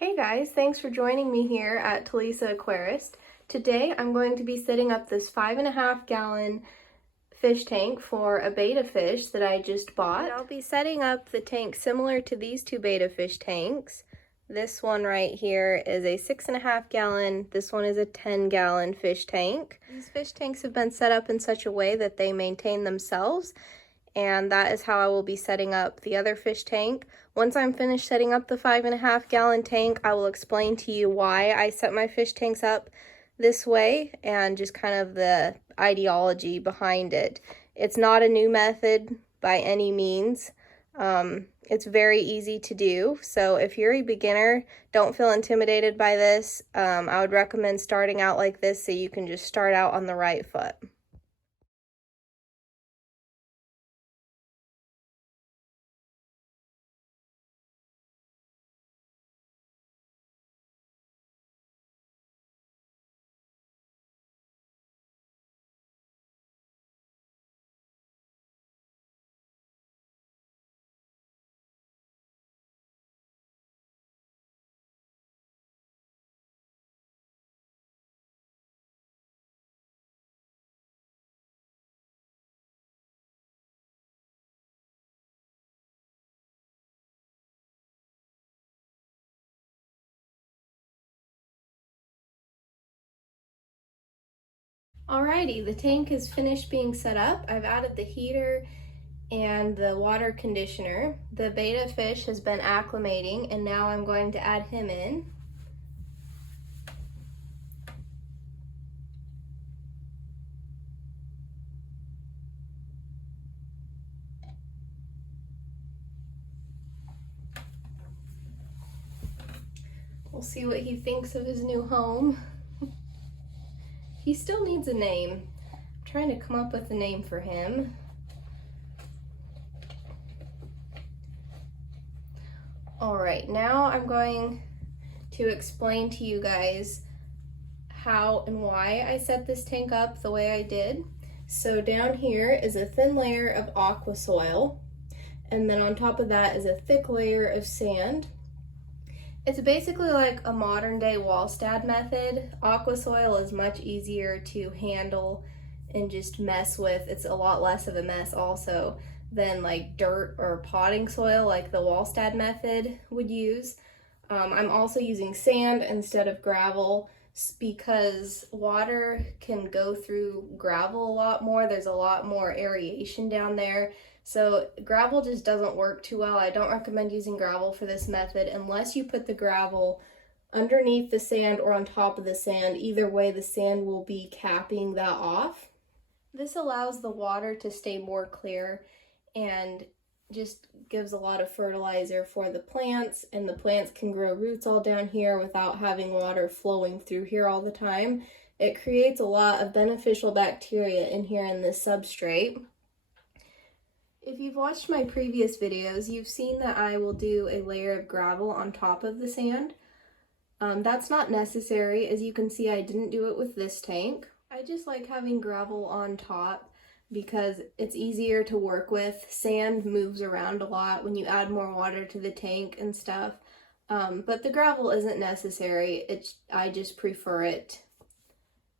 Hey guys, thanks for joining me here at Talisa Aquarist. Today I'm going to be setting up this 5.5 gallon fish tank for a betta fish that I just bought. And I'll be setting up the tank similar to these two betta fish tanks. This one right here is a 6.5 gallon, this one is a 10 gallon fish tank. These fish tanks have been set up in such a way that they maintain themselves, and that is how I will be setting up the other fish tank. Once I'm finished setting up the 5.5 gallon tank, I will explain to you why I set my fish tanks up this way and just kind of the ideology behind it. It's not a new method by any means. It's very easy to do, so if you're a beginner, don't feel intimidated by this. I would recommend starting out like this so you can just start out on the right foot. Alrighty, the tank is finished being set up. I've added the heater and the water conditioner. The betta fish has been acclimating, and now I'm going to add him in. We'll see what he thinks of his new home. He still needs a name. I'm trying to come up with a name for him. Alright, now I'm going to explain to you guys how and why I set this tank up the way I did. So down here is a thin layer of aqua soil, and then on top of that is a thick layer of sand. It's basically like a modern day Walstad method. Aqua soil is much easier to handle and just mess with. It's a lot less of a mess also than like dirt or potting soil like the Walstad method would use. I'm also using sand instead of gravel because water can go through gravel a lot more. There's a lot more aeration down there. So gravel just doesn't work too well. I don't recommend using gravel for this method unless you put the gravel underneath the sand or on top of the sand. Either way, the sand will be capping that off. This allows the water to stay more clear and just gives a lot of fertilizer for the plants, and the plants can grow roots all down here without having water flowing through here all the time. It creates a lot of beneficial bacteria in here in this substrate. If you've watched my previous videos, you've seen that I will do a layer of gravel on top of the sand. That's not necessary. As you can see, I didn't do it with this tank. I just like having gravel on top because it's easier to work with. Sand moves around a lot when you add more water to the tank and stuff. But the gravel isn't necessary. I just prefer it.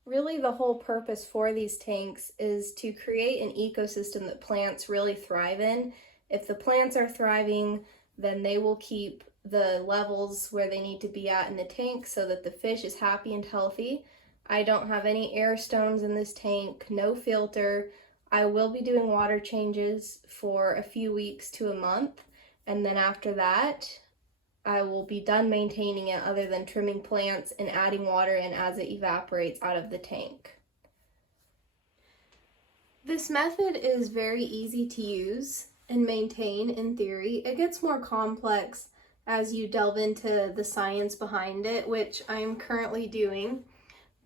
Really, the whole purpose for these tanks is to create an ecosystem that plants really thrive in. If the plants are thriving, then they will keep the levels where they need to be at in the tank so that the fish is happy and healthy. I don't have any air stones in this tank, no filter. I will be doing water changes for a few weeks to a month, and then after that, I will be done maintaining it other than trimming plants and adding water in as it evaporates out of the tank. This method is very easy to use and maintain in theory. It gets more complex as you delve into the science behind it, which I'm currently doing.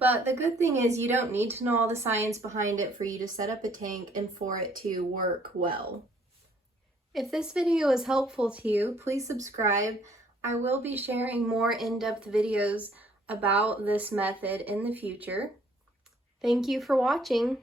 But the good thing is you don't need to know all the science behind it for you to set up a tank and for it to work well. If this video is helpful to you, please subscribe. I will be sharing more in-depth videos about this method in the future. Thank you for watching.